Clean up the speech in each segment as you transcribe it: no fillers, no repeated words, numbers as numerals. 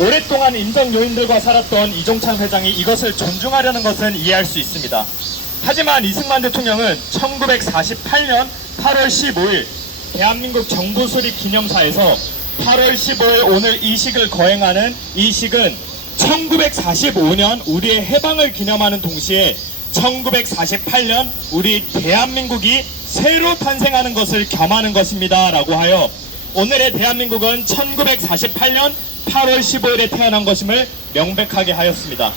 오랫동안 임정 요인들과 살았던 이종찬 회장이 이것을 존중하려는 것은 이해할 수 있습니다. 하지만 이승만 대통령은 1948년 8월 15일 대한민국 정부 수립 기념사에서 8월 15일 오늘 이 식을 거행하는 이 식은 1945년 우리의 해방을 기념하는 동시에 1948년 우리 대한민국이 새로 탄생하는 것을 겸하는 것입니다 라고 하여 오늘의 대한민국은 1948년 8월 15일에 태어난 것임을 명백하게 하였습니다.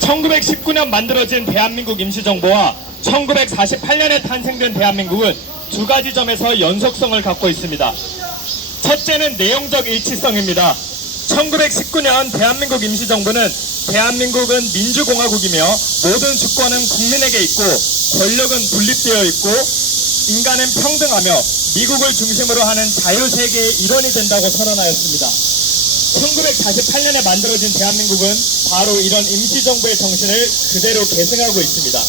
1919년 만들어진 대한민국 임시정부와 1948년에 탄생된 대한민국은 두 가지 점에서 연속성을 갖고 있습니다. 첫째는 내용적 일치성입니다. 1919년 대한민국 임시정부는 대한민국은 민주공화국이며 모든 주권은 국민에게 있고 권력은 분립되어 있고 인간은 평등하며 미국을 중심으로 하는 자유세계의 일원이 된다고 선언하였습니다. 1948년에 만들어진 대한민국은 바로 이런 임시정부의 정신을 그대로 계승하고 있습니다.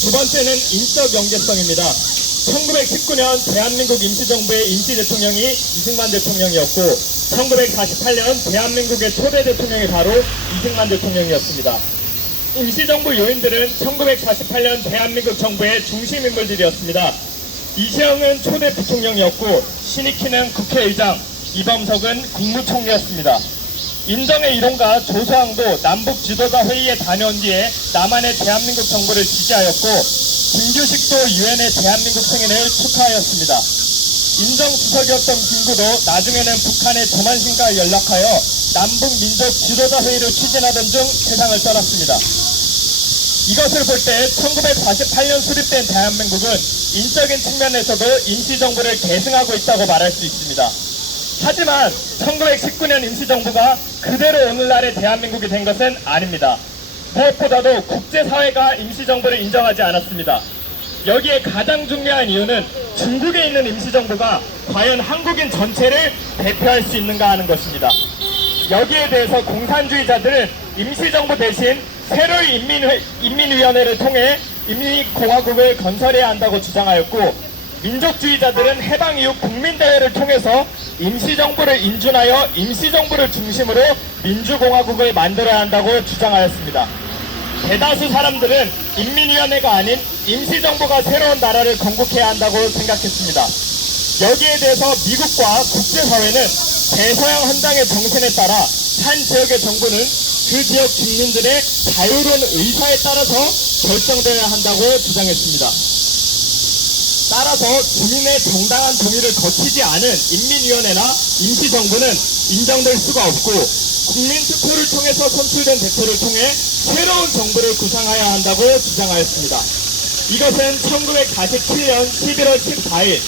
두 번째는 인적 연계성입니다. 1919년 대한민국 임시정부의 임시대통령이 이승만 대통령이었고 1948년 대한민국의 초대 대통령이 바로 이승만 대통령이었습니다. 임시정부 요인들은 1948년 대한민국 정부의 중심인물들이었습니다. 이시영은 초대 부통령이었고 신익희는 국회의장, 이범석은 국무총리였습니다. 인정의 이론가 조소왕도 남북 지도자 회의에 다녀온 뒤에 남한의 대한민국 정부를 지지하였고 김규식도 유엔의 대한민국 승인을 축하하였습니다. 인정수석이었던 김구도 나중에는 북한의 조만신과 연락하여 남북 민족 지도자 회의를 추진하던 중 세상을 떠났습니다. 이것을 볼 때 1948년 수립된 대한민국은 인적인 측면에서도 임시정부를 계승하고 있다고 말할 수 있습니다. 하지만 1919년 임시정부가 그대로 오늘날의 대한민국이 된 것은 아닙니다. 무엇보다도 국제사회가 임시정부를 인정하지 않았습니다. 여기에 가장 중요한 이유는 중국에 있는 임시정부가 과연 한국인 전체를 대표할 수 있는가 하는 것입니다. 여기에 대해서 공산주의자들은 임시정부 대신 새로운 인민위원회를 통해 인민공화국을 건설해야 한다고 주장하였고 민족주의자들은 해방 이후 국민대회를 통해서 임시정부를 인준하여 임시정부를 중심으로 민주공화국을 만들어야 한다고 주장하였습니다. 대다수 사람들은 인민위원회가 아닌 임시정부가 새로운 나라를 건국해야 한다고 생각했습니다. 여기에 대해서 미국과 국제사회는 대서양 헌장의 정신에 따라 한 지역의 정부는 그 지역 주민들의 자유로운 의사에 따라서 결정되어야 한다고 주장했습니다. 따라서 주민의 정당한 동의를 거치지 않은 인민위원회나 임시정부는 인정될 수가 없고 국민투표를 통해서 선출된 대표를 통해 새로운 정부를 구상해야 한다고 주장하였습니다. 이것은 1947년 11월 14일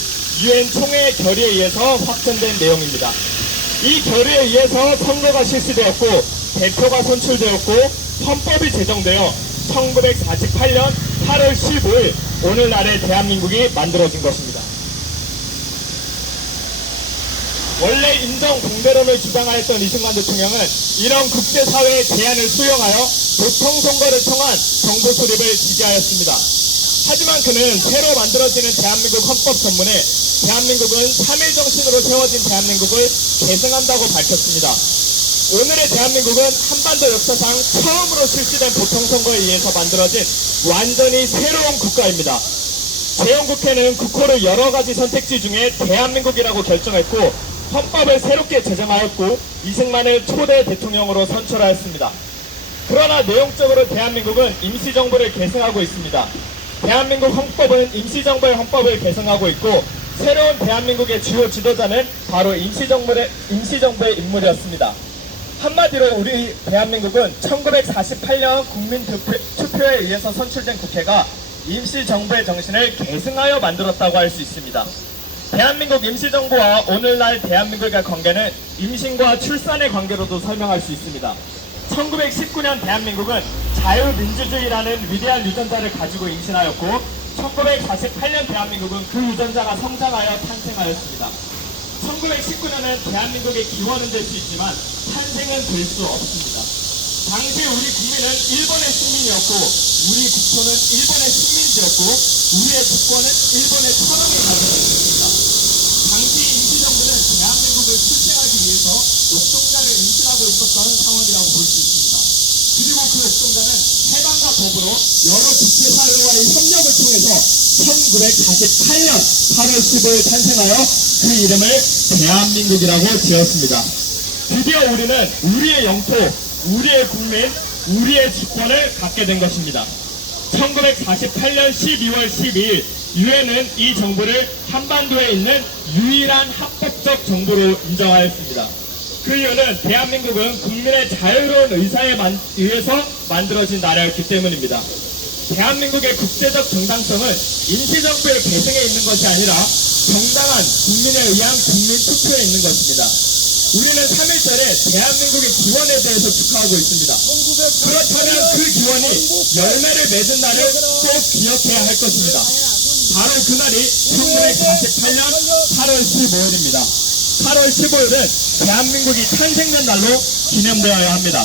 유엔 총회의 결의에 의해서 확정된 내용입니다. 이 결의에 의해서 선거가 실시되었고 대표가 선출되었고 헌법이 제정되어 1948년 8월 15일 오늘날의 대한민국이 만들어진 것입니다. 원래 인정 공대론을 주장하였던 이승만 대통령은 이런 국제사회의 제안을 수용하여 보통선거를 통한 정부 수립을 지지하였습니다. 하지만 그는 새로 만들어지는 대한민국 헌법 전문에 대한민국은 3.1 정신으로 세워진 대한민국을 계승한다고 밝혔습니다. 오늘의 대한민국은 한반도 역사상 처음으로 실시된 보통선거에 의해서 만들어진 완전히 새로운 국가입니다. 제1국회는 국호를 여러가지 선택지 중에 대한민국이라고 결정했고 헌법을 새롭게 제정하였고 이승만을 초대 대통령으로 선출하였습니다. 그러나 내용적으로 대한민국은 임시정부를 계승하고 있습니다. 대한민국 헌법은 임시정부의 헌법을 계승하고 있고 새로운 대한민국의 주요 지도자는 바로 임시정부의 인물이었습니다. 한마디로 우리 대한민국은 1948년 국민투표에 의해서 선출된 국회가 임시정부의 정신을 계승하여 만들었다고 할 수 있습니다. 대한민국 임시정부와 오늘날 대한민국의 관계는 임신과 출산의 관계로도 설명할 수 있습니다. 1919년 대한민국은 자유민주주의라는 위대한 유전자를 가지고 임신하였고 1948년 대한민국은 그 유전자가 성장하여 탄생하였습니다. 1919년은 대한민국의 기원은 될 수 있지만 탄생은 될 수 없습니다. 당시 우리 국민은 일본의 식민이었고 우리 국토는 일본의 식민지였고 우리의 주권은 일본의 철원이 가지고 있습니다. 당시 임시정부는 대한민국을 출생하기 위해서 옥동자를 임신하고 옥동자도 있었던 상황이라고 볼 수 있습니다. 그리고 그 옥동자는 해방과 더불어 여러 국제사회와의 협력을 통해서 1948년 8월 15일 탄생하여 그 이름을 대한민국이라고 지었습니다. 드디어 우리는 우리의 영토, 우리의 국민, 우리의 주권을 갖게 된 것입니다. 1948년 12월 12일 유엔은 이 정부를 한반도에 있는 유일한 합법적 정부로 인정하였습니다. 그 이유는 대한민국은 국민의 자유로운 의사에 의해서 만들어진 나라였기 때문입니다. 대한민국의 국제적 정당성은 임시정부의 계승에 있는 것이 아니라 정당한 국민에 의한 국민 투표에 있는 것입니다. 우리는 3일절에 대한민국의 기원에 대해서 축하하고 있습니다. 그렇다면 그 기원이 열매를 맺은 날을 꼭 기억해야 할 것입니다. 바로 그날이 1948년 8월 15일입니다. 8월 15일은 대한민국이 탄생된 날로 기념되어야 합니다.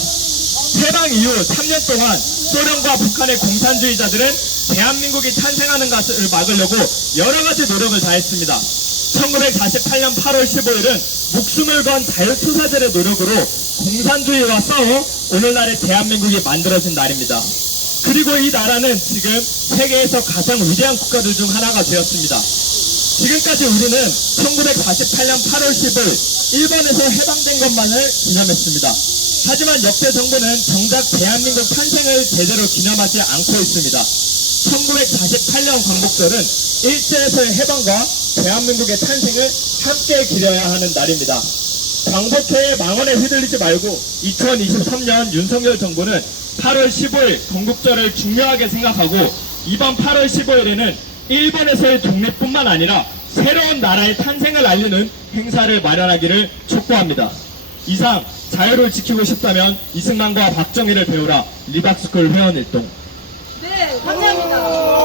해방 이후 3년 동안 소련과 북한의 공산주의자들은 대한민국이 탄생하는 것을 막으려고 여러 가지 노력을 다했습니다. 1948년 8월 15일은 목숨을 건 자유투사들의 노력으로 공산주의와 싸워 오늘날의 대한민국이 만들어진 날입니다. 그리고 이 나라는 지금 세계에서 가장 위대한 국가들 중 하나가 되었습니다. 지금까지 우리는 1948년 8월 15일 일본에서 해방된 것만을 기념했습니다. 하지만 역대 정부는 정작 대한민국 탄생을 제대로 기념하지 않고 있습니다. 1948년 광복절은 일제에서의 해방과 대한민국의 탄생을 함께 기려야 하는 날입니다. 광복회의 망언에 휘둘리지 말고 2023년 윤석열 정부는 8월 15일 건국절을 중요하게 생각하고 이번 8월 15일에는 일본에서의 독립뿐만 아니라 새로운 나라의 탄생을 알리는 행사를 마련하기를 촉구합니다. 이상 자유를 지키고 싶다면 이승만과 박정희를 배우라 리박스쿨 회원일동. 네, 감사합니다.